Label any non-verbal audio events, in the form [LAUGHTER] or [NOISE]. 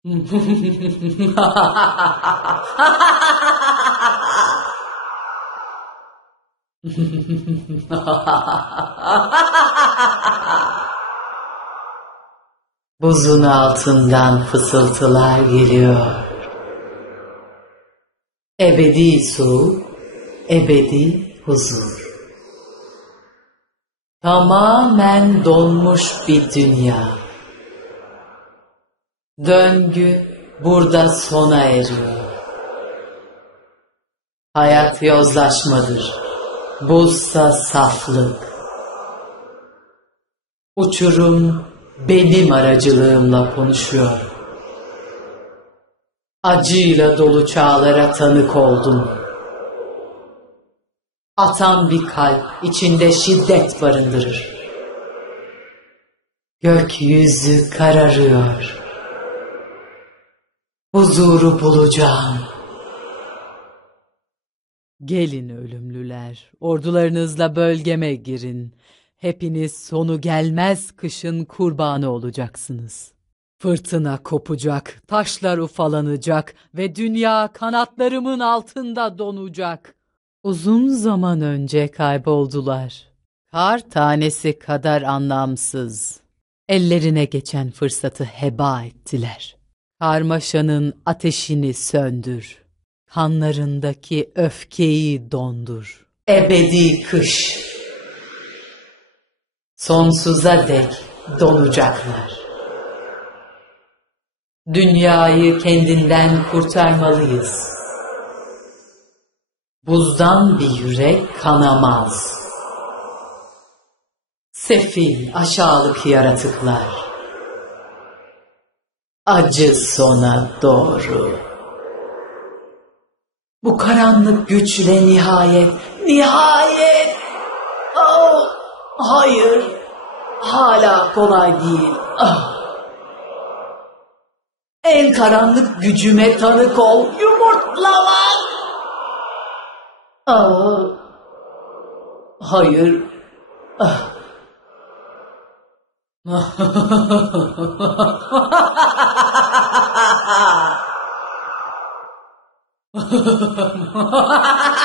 [LAUGHS] Buzun altından fısıltılar geliyor. Ebedi soğuk, ebedi huzur. Tamamen donmuş bir dünya. Döngü burada sona eriyor. Hayat yozlaşmadır. Buzsa saflık. Uçurum benim aracılığımla konuşuyor. Acıyla dolu çağlara tanık oldum. Atan bir kalp içinde şiddet barındırır. Gökyüzü kararıyor. Huzuru bulacağım. Gelin ölümlüler, ordularınızla bölgeme girin. Hepiniz sonu gelmez kışın kurbanı olacaksınız. Fırtına kopacak, taşlar ufalanacak ve dünya kanatlarımın altında donacak. Uzun zaman önce kayboldular. Kar tanesi kadar anlamsız. Ellerine geçen fırsatı heba ettiler. Karmaşanın ateşini söndür. Kanlarındaki öfkeyi dondur. Ebedi kış. Sonsuza dek donacaklar. Dünyayı kendinden kurtarmalıyız. Buzdan bir yürek kanamaz. Sefil aşağılık yaratıklar. Acı sona doğru. Bu karanlık güçle nihayet, nihayet. Oh, hayır, hala kolay değil. Ah. En karanlık gücüme tanık ol, yumurtlamak. Aa, hayır. Ah. [LAUGHS] 呵呵呵呵哈哈哈哈哈